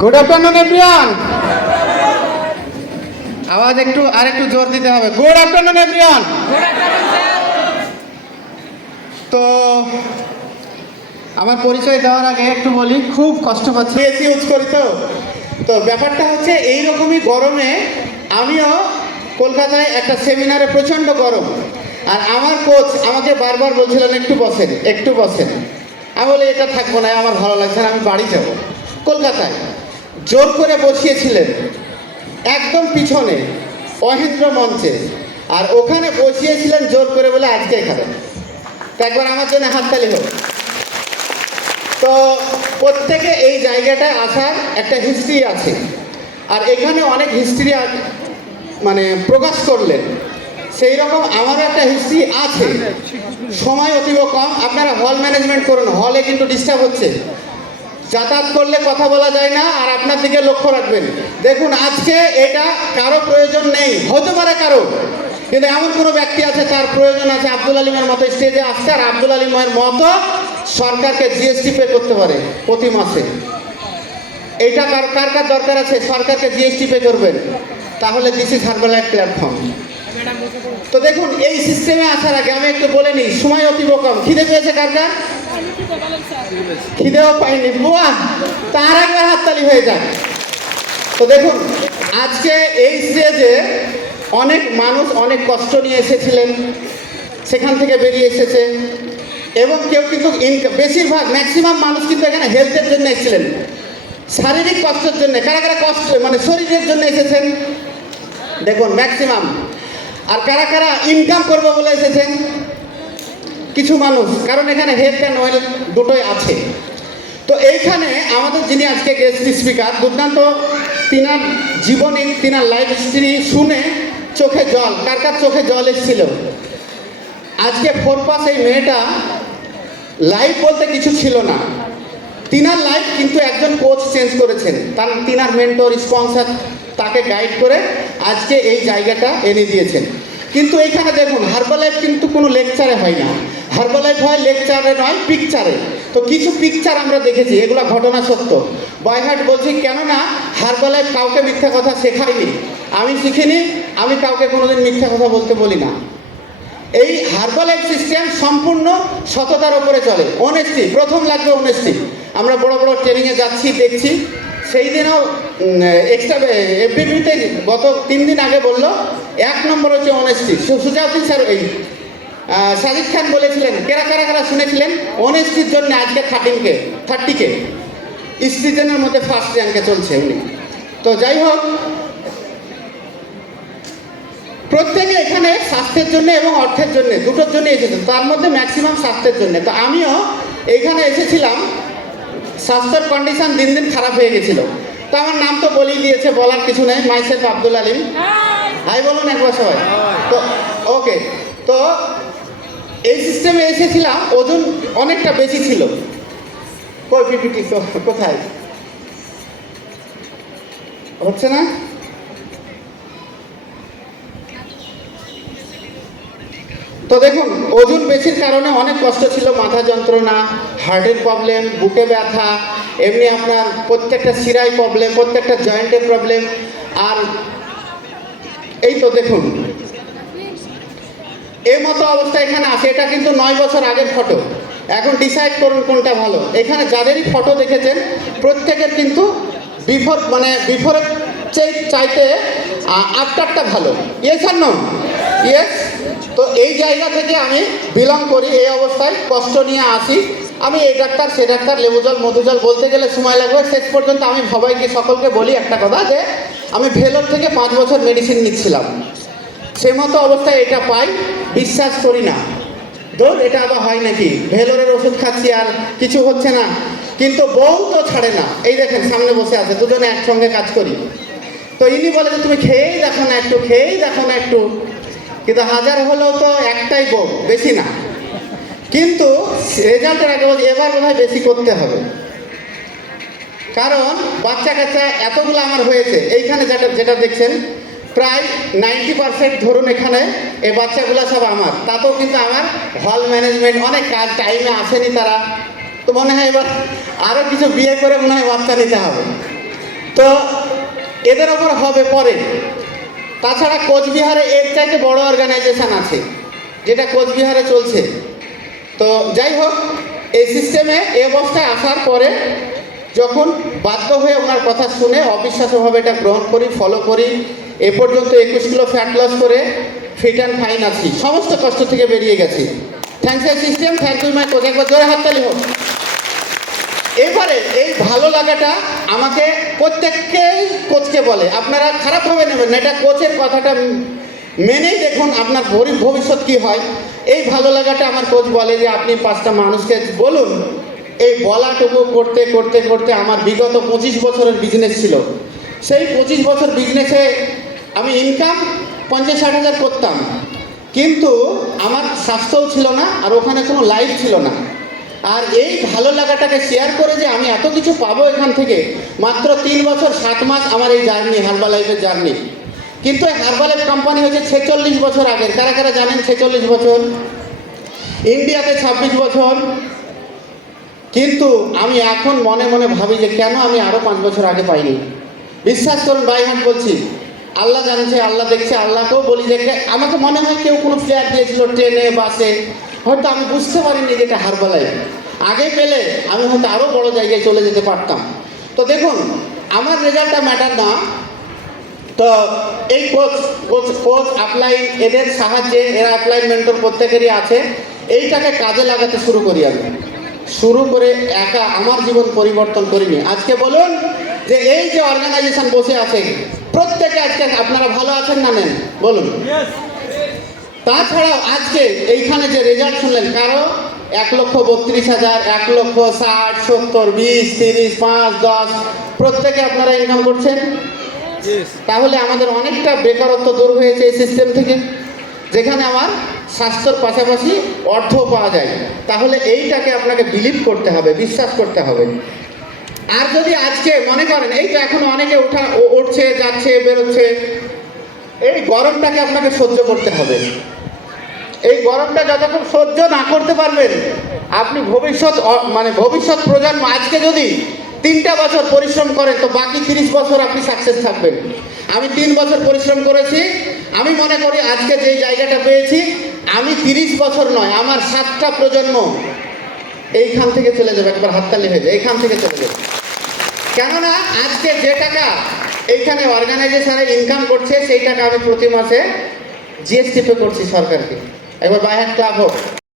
Good afternoon everyone. আওয়াজ একটু জোর দিতে হবে। Good afternoon everyone. তো আমার পরিচয় দেওয়ার আগে একটু বলি, খুব কষ্ট পাচ্ছি, এসি ইউজ করি। তো ব্যাপারটা হচ্ছে এইরকমই গরমে আমিও কলকাতায় একটা সেমিনারে, প্রচণ্ড গরম, আর আমার কোচ আমাকে বারবার বলছিলেন একটু বসেন একটু বসেন। আমি বলি এটা থাকবো না, আমার ভালো লাগছে না, আমি বাড়ি যাব। কলকাতায় জোর করে বসিয়েছিলেন একদম পিছনে অহেন্দ্র মঞ্চে, আর ওখানে বসিয়েছিলেন জোর করে বলে আজকে এখানে। তো একবার আমার জন্য হাততালি হোক। তো প্রত্যেকে এই জায়গাটায় আসার একটা হিস্ট্রি আছে, আর এখানে অনেক হিস্ট্রি মানে প্রকাশ করলেন, সেই রকম আমারও একটা হিস্ট্রি আছে। সময় অতীব কম, আপনারা হল ম্যানেজমেন্ট করুন, হলে কিন্তু ডিস্টার্ব হচ্ছে, যাতায়াত করলে কথা বলা যায় না, আর আপনার দিকে লক্ষ্য রাখবেন। দেখুন আজকে এটা কারো প্রয়োজন নেই, হতে পারে কারো, কিন্তু এমন কোনো ব্যক্তি আছে তার প্রয়োজন আছে আব্দুল আলিমের মতো স্টেজে আসছে, আর আব্দুল আলিমের মতো সরকারকে জিএসটি পে করতে পারে প্রতি মাসে। এইটা কার কার দরকার আছে? সরকারকে জিএসটি পে করবেন, তাহলে দিস ইজ হারবালাইফ প্ল্যাটফর্ম। তো দেখুন এই সিস্টেমে আসার আগে আমি একটু বলে নিই, সময় অতীব কম। খিদে পেয়েছে কার কার? খিদেও পাইনি, বুয়া তার একবার হাততালি হয়ে যায়। তো দেখুন আজকে এই স্টেজে অনেক মানুষ অনেক কষ্ট নিয়ে এসেছিলেন, সেখান থেকে বেরিয়ে এসেছে, এবং কেউ কিন্তু বেশিরভাগ ম্যাক্সিমাম মানুষ কিন্তু এখানে হেলথের জন্য এসেছিলেন, শারীরিক কষ্টের জন্য। কারা কারা কষ্ট মানে শরীরের জন্য এসেছেন দেখুন ম্যাক্সিমাম। আর কারা কারা ইনকাম করবে বলে এসেছেন? কিছু মানুষ, কারণ এখানে হেলথ অ্যান্ড ওয়েলথ দুটোই আছে। তো এইখানে আমাদের যিনি আজকে গেস্ট স্পিকার, দুর্দান্ত, তিনার জীবনী, তিনার লাইফ হিস্ট্রি শুনে চোখে জল, কার কার চোখে জল এসেছিল? আজকে 4 পাস এই মেয়েটা লাইফ বলতে কিছু ছিল না, তিনার লাইফ কিন্তু একজন কোচ চেঞ্জ করেছেন, তিনার মেন্টর স্পন্সর তাকে গাইড করে আজকে এই জায়গাটা এনে দিয়েছেন। কিন্তু এখানে দেখুন হারবালাইফ কিন্তু কোনো লেকচারে হয় না, হারবালাইফ হয় লেকচারে নয়, পিকচারে। তো কিছু পিকচার আমরা দেখেছি, এগুলো ঘটনা সত্য, বয়হাট বলছি, কেননা হারবালাইফ কাউকে মিথ্যা কথা শেখায়নি, আমি শিখিনি, আমি কাউকে কোনোদিন মিথ্যা কথা বলতে বলি না। এই হারবালাইফ সিস্টেম সম্পূর্ণ সততার ওপরে চলে, অনেস্টি, প্রথম লাগবে অনেস্টি। আমরা বড় বড় ট্রেনিংয়ে যাচ্ছি, দেখছি, সেই দিনও এক্সট্রা এফবিপিতে গত 3 দিন আগে বললো 1 নম্বর হচ্ছে অনেস্টি। সুজাউদ্দিন স্যার, এই সাজিদ খান বলেছিলেন, কারা শুনেছিলেন, অনেস্টির জন্য আজকে 30কে স্টুডেন্টের মধ্যে ফার্স্ট র্যাঙ্কে চলছে উনি। তো যাই হোক, প্রত্যেকে এখানে স্বাস্থ্যের জন্য এবং অর্থের জন্য, দুটোর জন্য এসেছেন, তার মধ্যে ম্যাক্সিমাম স্বাস্থ্যের জন্য। তো আমিও এইখানে এসেছিলাম, স্বাস্থ্যের কন্ডিশন দিন দিন খারাপ হয়ে গেছিল। তো আমার নাম তো বলেই দিয়েছে, বলার কিছু নেই, মাইসেলফ আব্দুল আলিম। হাই বলুন একবার সবাই। তো ওকে, তো এই সিস্টেমে এসেছিলাম, ওজন অনেকটা বেশি ছিল। কই পিপিটি কোথায় হচ্ছে না? তো দেখুন ওজন বেশির কারণে অনেক কষ্ট ছিল, মাথা যন্ত্রণা, হার্টের প্রবলেম, বুকে ব্যথা, এমনি আপনার প্রত্যেকটা শিরায় প্রবলেম, প্রত্যেকটা জয়েন্টের প্রবলেম। আর এই তো দেখুন এই মতো অবস্থা এখানে আসে। এটা কিন্তু 9 বছর আগের ফটো, এখন ডিসাইড করুন কোনটা ভালো। এখানে যাদেরই ফটো দেখেছেন প্রত্যেকের কিন্তু বিফোরের চাইতে আফটারটা ভালো। ইয়েস আর নো? ইয়েস। তো এই জায়গা থেকে আমি বিলং করি, এই অবস্থায় কষ্ট নিয়ে আসি। আমি এই ডাক্তার সে ডাক্তার, লেবু জল মধু জল বলতে গেলে সময় লাগবে। শেষ পর্যন্ত আমি সকলকে বলি একটা কথা, যে আমি ভেলোর থেকে 5 বছর মেডিসিন নিচ্ছিলাম, সে মতো অবস্থায় এটা পাই, বিশ্বাস করি না। ধর এটা আবার হয় নাকি, ভেলোরের ওষুধ খাচ্ছি আর কিছু হচ্ছে না, কিন্তু বউ তো ছাড়ে না। এই দেখেন সামনে বসে আছে, দুজনে একসঙ্গে কাজ করি। তো ইনি বলে যে তুমি খেয়েই দেখো না একটু, খেয়েই দেখো না একটু, কিন্তু হাজার হলেও তো একটাই বউ, বেশি না। কিন্তু রেজাল্টের আগে বলছি এবার বোধহয় বেশি করতে হবে, কারণ বাচ্চা কাচ্চা এতগুলো আমার হয়েছে। এইখানে যেটা দেখছেন প্রায় 90% ধরুন এখানে এই বাচ্চাগুলো সব আমার। তাতেও কিন্তু আমার হল ম্যানেজমেন্ট, অনেক কাজ, টাইমে আসেনি তারা। তো মনে হয় এবার আরও কিছু বিয়ে করে মনে হয় বাচ্চা নিতে হবে। তো এদের ওপর হবে পরে। তাছাড়া কোচবিহারে এর চাইতে বড় অর্গানাইজেশন আছে যেটা কোচবিহারে চলছে। তো যাই হোক, এই সিস্টেমে এই অবস্থায় আসার পরে যখন বাধ্য হয়ে ওনার কথা শুনে অবিশ্বাস্যভাবে এটা গ্রহণ করি, ফলো করি, এ পর্যন্ত 21 কিলো ফ্যাট লস করে ফিট অ্যান্ড ফাইন আছি, সমস্ত কষ্ট থেকে বেরিয়ে গেছি। Thanks a system, thank you my coach. একবার জোরে হাততালি হোক। এবারে এই ভালো লাগাটা আমাকে প্রত্যেককেই কোচকে বলে, আপনারা খারাপভাবে নেবেন না, এটা কোচের কথাটা মেনেই দেখুন আপনার ভবিষ্যৎ কি হয়। এই ভালো লাগাটা আমার কোচ বলে যে আপনি 5টা মানুষকে বলুন। এই বলাটুকু করতে করতে করতে আমার বিগত 25 বছরের বিজনেস ছিল। সেই 25 বছর বিজনেসে আমি ইনকাম 50-60 হাজার করতাম, কিন্তু আমার স্বাস্থ্যও ছিল না, আর ওখানে কোনো লাইফ ছিল না। আর এই ভালো লাগাটাকে শেয়ার করে যে আমি এত কিছু পাবো এখান থেকে, মাত্র 3 বছর 7 মাস আমার এই জার্নি, হার্বালাইফের জার্নি। কিন্তু এই হার্বালাইফ কোম্পানি হচ্ছে 46 বছর আগের। কারা কারা জানেন 46 বছর? ইন্ডিয়াতে 26 বছর। কিন্তু আমি এখন মনে মনে ভাবি যে কেন আমি আরও 5 বছর আগে পাইনি। বিশ্বাস করুন, বাই হাত বলছি, আল্লাহ জানছে, আল্লাহ দেখছে। আল্লাহকেও বলি যে আমাকে মনে হয় কেউ কোনো ফ্লেয়ার দিয়েছিল ট্রেনে, বাসে, হয়তো আমি বুঝতে পারিনি যে এটা হার্বালাইফ। আগে পেলে আমি হয়তো আরও বড় জায়গায় চলে যেতে পারতাম। তো দেখুন, আমার রেজাল্টটা ম্যাটার না। তো এই কোচ আপলাইন, এদের সাহায্যে, এরা আপলাইন মেন্টর প্রত্যেকেরই আছে, এইটাকে কাজে লাগাতে শুরু করি। আমি শুরু করে একা আমার জীবন পরিবর্তন করিনি। আজকে বলুন যে এই যে অর্গানাইজেশন বসে আছে, প্রত্যেকে আজকে আপনারা ভালো আছেন না নেন বলুন। তাছাড়াও আজকে এইখানে যে রেজাল্ট শুনলেন, কারো 1,32,000, 1,60,000, 70, 20, 30, 5, 10, প্রত্যেকে আপনারা ইনকাম করছেন। তাহলে আমাদের অনেকটা বেকারত্ব দূর হয়েছে এই সিস্টেম থেকে, যেখানে আমার স্বাস্থ্যর পাশাপাশি অর্থ পাওয়া যায়। তাহলে এইটাকে আপনাকে বিলিভ করতে হবে, বিশ্বাস করতে হবে। আর যদি আজকে মনে করেন এই তো এখন অনেকে উঠছে, যাচ্ছে, বেরোচ্ছে, এই গরমটাকে আপনাকে সহ্য করতে হবে। এই গরমটা যতক্ষণ সহ্য না করতে পারবেন, আপনি ভবিষ্যৎ প্রজন্ম আজকে যদি 3টা বছর পরিশ্রম করেন, তো বাকি 30 বছর আপনি সাকসেস থাকবেন। আমি 3 বছর পরিশ্রম করেছি। আমি মনে করি আজকে যেই জায়গাটা পেয়েছি, আমি 30 বছর নয়, আমার 7টা প্রজন্ম এইখান থেকে চলে যাবে। একবার হাততালি হয়ে যায়, এইখান থেকে চলে যাবে। কেননা আজকে যে টাকা এইখানে অর্গানাইজেশনে ইনকাম করছে, সেই টাকা আমি প্রতি মাসে জিএসটি পে করছি সরকারকে। একবার বাই হ্যান্ড ক্লাব হোক।